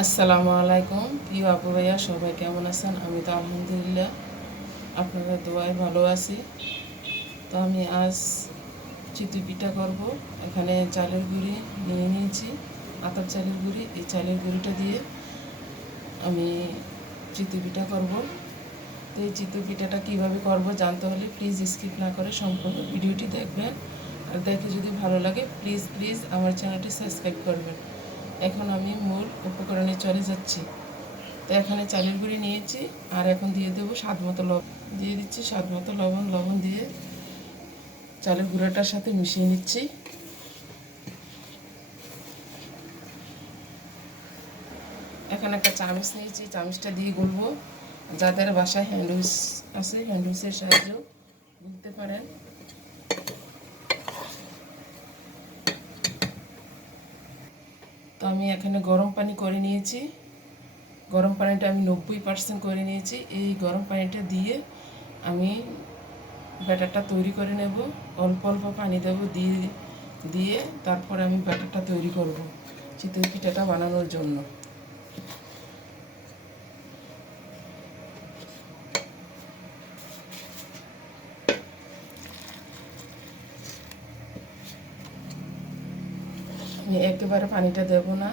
আসসালামু আলাইকুম প্রিয় আপু ভাইয়া, সবাই কেমন আছেন? আমি তো আলহামদুলিল্লাহ আপনাদের দোয়ায় ভালো আছি। তো আমি আজ চিতই পিঠা করব। এখানে চালের গুঁড়ি নিয়ে নিয়েছি, আতপ চালের গুঁড়ি। এই চালের গুঁড়িটা দিয়ে আমি চিতই পিঠা করব। তো এই চিতই পিঠাটা কীভাবে করব জানতে হলে প্লিজ স্কিপ না করে সম্পূর্ণ ভিডিওটি দেখবেন। আর দেখে যদি ভালো লাগে প্লিজ প্লিজ আমার চ্যানেলটি সাবস্ক্রাইব করবেন। এখন আমি মূল উপকরণে চলে যাচ্ছি। তো এখানে চালের গুঁড়ি নিয়েছি, আর এখন দিয়ে দেবো স্বাদ মতো লবণ। দিয়ে দিচ্ছি স্বাদ মতো লবণ। লবণ দিয়ে চালের গুঁড়াটার সাথে মিশিয়ে নিচ্ছি। এখানে একটা চামচ নিয়েছি, চামচটা দিয়ে গুলবো। যাদের বাসায় হ্যান্ডউইচ আছে হ্যান্ডউইচের সাহায্যেও গুলতে পারেন। তো আমি এখানে গরম পানি করে নিয়েছি। গরম পানিটা আমি 90% করে নিয়েছি। এই গরম পানিটা দিয়ে আমি ব্যাটারটা তৈরি করে নেব। অল্প অল্প পানি দেব, দিয়ে তারপরে আমি ব্যাটারটা তৈরি করব চিতই পিঠাটা বানানোর জন্য। আমি একেবারে পানিটা দেব না।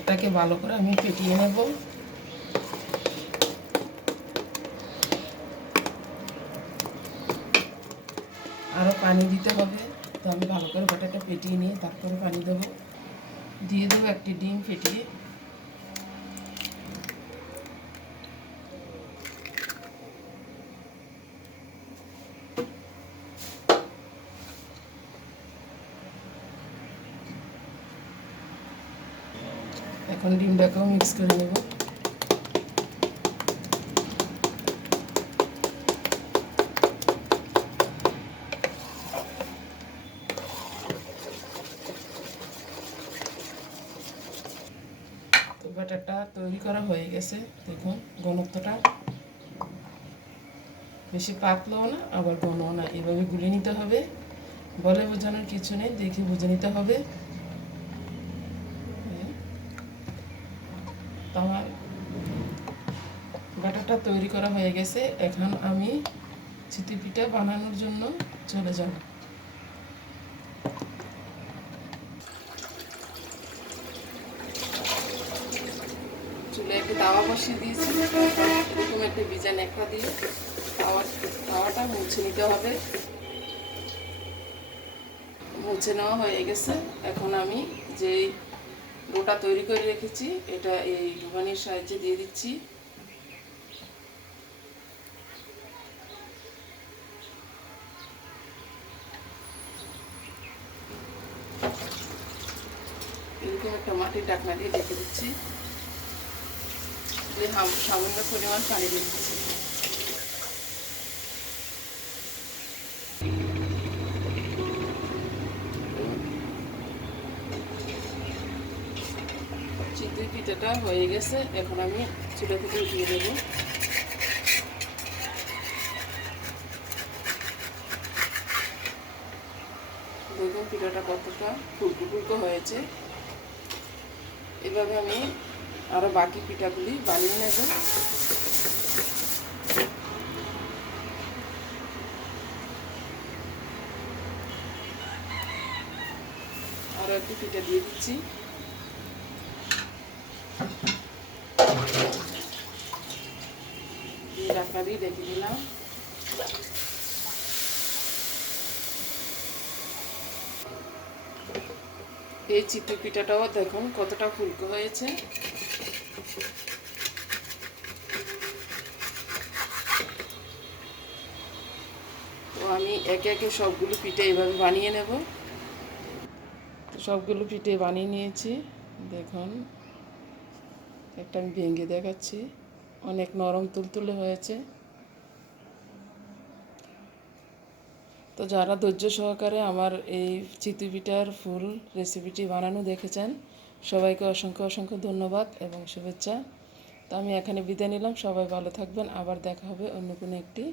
এটাকে ভালো করে আমি ফেটিয়ে নেব। আরও পানি দিতে হবে। তো আমি ভালো করে ব্যাটারটা ফেটিয়ে নিয়ে তারপরে পানি দেবো। দিয়ে দেবো একটি ডিম ফেটিয়ে। এখন ডিমটাকেও মিক্স করে নেব। তো ব্যাটারটা তৈরি করা হয়ে গেছে। দেখুন ঘনত্বটা বেশি পাতলাও না আবার ঘনও না, এভাবে গুলে নিতে হবে। বলে বোঝানোর কিছু নেই, দেখে বুঝে নিতে হবে। তো আমার ব্যাটারটা তৈরি করা হয়ে গেছে। এখন আমি চিতই পিঠা বানানোর জন্য চলে যাব। চুলে একটু তাওয়া বসিয়ে দিয়েছি। এরকম একটা ভিজা ন্যাকড়া দিয়ে তাওয়াটা মুছে নিতে হবে। মুছে নেওয়া হয়ে গেছে। এখন আমি যে ডোটা তৈরি করে রেখেছি এটা এই ডুবানির সাহায্যে দিয়ে দিচ্ছি। এরকম একটা মাটির ঢাকনা দিয়ে ঢেকে দিচ্ছি। সামান্য পরিমাণ পানি দিয়ে দিচ্ছি। চিতই পিঠাটা হয়ে গেছে। এখন আমি চুলা থেকে উঠিয়ে দেব। দেখুন পিঠাটা কতটা ফুলকো ফুলকো হয়েছে। এভাবে আমি আরও বাকি পিঠাগুলি বানিয়ে নেব। আরও একটু পিঠা দিয়ে দিচ্ছি। দিয়ে ঢাকা দিয়ে রেখে দিলাম। এই চিতই পিঠাটাও দেখুন কতটা ফুলকো হয়েছে। তো আমি একে একে সবগুলো পিঠে এভাবে বানিয়ে নেব। সবগুলো পিঠে বানিয়ে নিয়েছি। দেখুন একটা আমি ভেঙে দেখাচ্ছি, অনেক নরম তুলতুলে হয়েছে। তো যারা ধৈর্য সহকারে আমার এই চিতই পিঠার ফুল রেসিপিটি বানানো দেখেছেন, সবাইকে অসংখ্য অসংখ্য ধন্যবাদ এবং শুভেচ্ছা। তো আমি এখানে বিদায় নিলাম। সবাই ভালো থাকবেন, আবার দেখা হবে অন্য কোনো একটি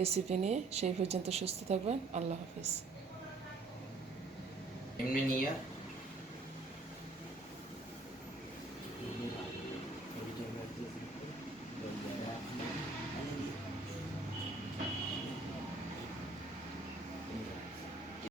রেসিপি নিয়ে। সেই পর্যন্ত সুস্থ থাকবেন। আল্লাহ হাফিজ।